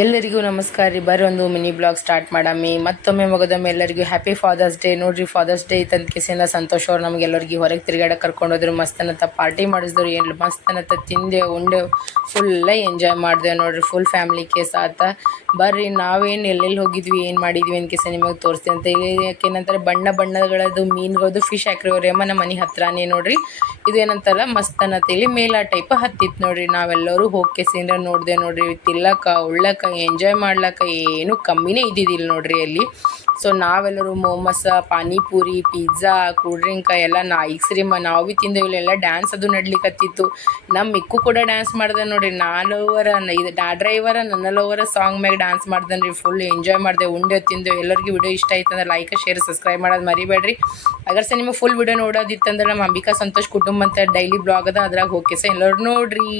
ಎಲ್ಲರಿಗೂ ನಮಸ್ಕಾರ ರೀ. ಬರ್ರಿ ಒಂದು ಮಿನಿ ಬ್ಲಾಗ್ ಸ್ಟಾರ್ಟ್ ಮಾಡಮ್ಮಿ. ಮತ್ತೊಮ್ಮೆ ಮಗದೊಮ್ಮೆ ಎಲ್ಲರಿಗೂ ಹ್ಯಾಪಿ ಫಾದರ್ಸ್ ಡೇ. ನೋಡ್ರಿ, ಫಾದರ್ಸ್ ಡೇ ಇತ್ತಂತ ಕಿಸಿಂದ ಸಂತೋಷ್ ಅವ್ರು ನಮಗೆಲ್ಲರಿಗೆ ಹೊರಗೆ ತಿರುಗಾಡಕ್ಕೆ ಕರ್ಕೊಂಡೋದ್ರು. ಮಸ್ತನತ್ತ ಪಾರ್ಟಿ ಮಾಡಿಸಿದ್ರು. ಏನು ಮಸ್ತನತ್ತ ತಿಂದೆ ಉಂಡೆ ಫುಲ್ಲ ಎಂಜಾಯ್ ಮಾಡಿದೆ ನೋಡ್ರಿ, ಫುಲ್ ಫ್ಯಾಮಿಲಿ ಕೇಸ್ ಆತ. ಬರ್ರಿ, ನಾವೇನು ಎಲ್ಲೆಲ್ಲಿ ಹೋಗಿದ್ವಿ, ಏನು ಮಾಡಿದ್ವಿ ಅಂತ ಕಿಸ ನಿಮಗೆ ತೋರಿಸ್ತೀನಿ ಅಂತ. ಇಲ್ಲಿ ಏನಂತಾರೆ, ಬಣ್ಣ ಬಣ್ಣಗಳದ್ದು ಮೀನುಗಳದ್ದು ಫಿಶ್ ಹಾಕ್ರಿ ಅಮ್ಮ ನಮ್ಮ ಮನೆ ಹತ್ರನೇ ನೋಡ್ರಿ. ಇದು ಏನಂತಾರ ಮಸ್ತನತ್ತೇಳಿ ಮೇಲ ಟೈಪ್ ಹತ್ತಿತ್ತು ನೋಡ್ರಿ. ನಾವೆಲ್ಲರೂ ಹೋಗಿ ಕೆಸಿಂದ ನೋಡಿದೆ ನೋಡ್ರಿ. ತಿಲ್ಲಕ್ಕ ಉಳ್ಳಕ್ಕ ಎಂಜಾಯ್ ಮಾಡ್ಲಕ್ಕ ಏನು ಕಮ್ಮಿನೇ ಇದ್ದಿದ್ದಿಲ್ಲ ನೋಡ್ರಿ ಅಲ್ಲಿ. ಸೊ ನಾವೆಲ್ಲರೂ ಮೋಮೋಸ, ಪಾನಿಪೂರಿ, ಪಿಜ್ಜಾ, ಕೂಲ್ ಡ್ರಿಂಕ್ ಎಲ್ಲ ಐಸ್ ಕ್ರೀಮ್ ನಾವು ಭೀ ತಿಂದೇವಿಲ್ಲ. ಎಲ್ಲ ಡ್ಯಾನ್ಸ್ ಅದು ನಡ್ಲಿಕ್ಕತ್ತಿತ್ತು. ನಮ್ಮ ಮಿಕ್ಕು ಕೂಡ ಡ್ಯಾನ್ಸ್ ಮಾಡ್ದೆ ನೋಡ್ರಿ. ಇದು ಡ್ರೈವರ ನನ್ನ ಲವರ ಸಾಂಗ್ ಮ್ಯಾಗ ಡ್ಯಾನ್ಸ್ ಮಾಡ್ದೆ ರೀ. ಫುಲ್ ಎಂಜಾಯ್ ಮಾಡಿದೆ, ಉಂಡೆ ತಿಂದೆವು. ಎಲ್ಲರಿಗೂ ವಿಡಿಯೋ ಇಷ್ಟ ಆಯ್ತು ಅಂದ್ರೆ ಲೈಕ್, ಶೇರ್, ಸಬ್ಸ್ಕ್ರೈಬ್ ಮಾಡೋದು ಮರಿಬೇಡ್ರಿ. ಅಗರ್ಸ ನಿಮಗೆ ಫುಲ್ ವಿಡಿಯೋ ನೋಡೋದಿತ್ತಂದ್ರೆ ನಮ್ಮ ಅಂಬಿಕಾ ಸಂತೋಷ್ ಕುಟುಂಬ ಅಂತ ಡೈಲಿ ಬ್ಲಾಗ್ ಅದ, ಅದ್ರಾಗ ಹೋಗಿ ಎಲ್ಲರೂ ನೋಡ್ರಿ.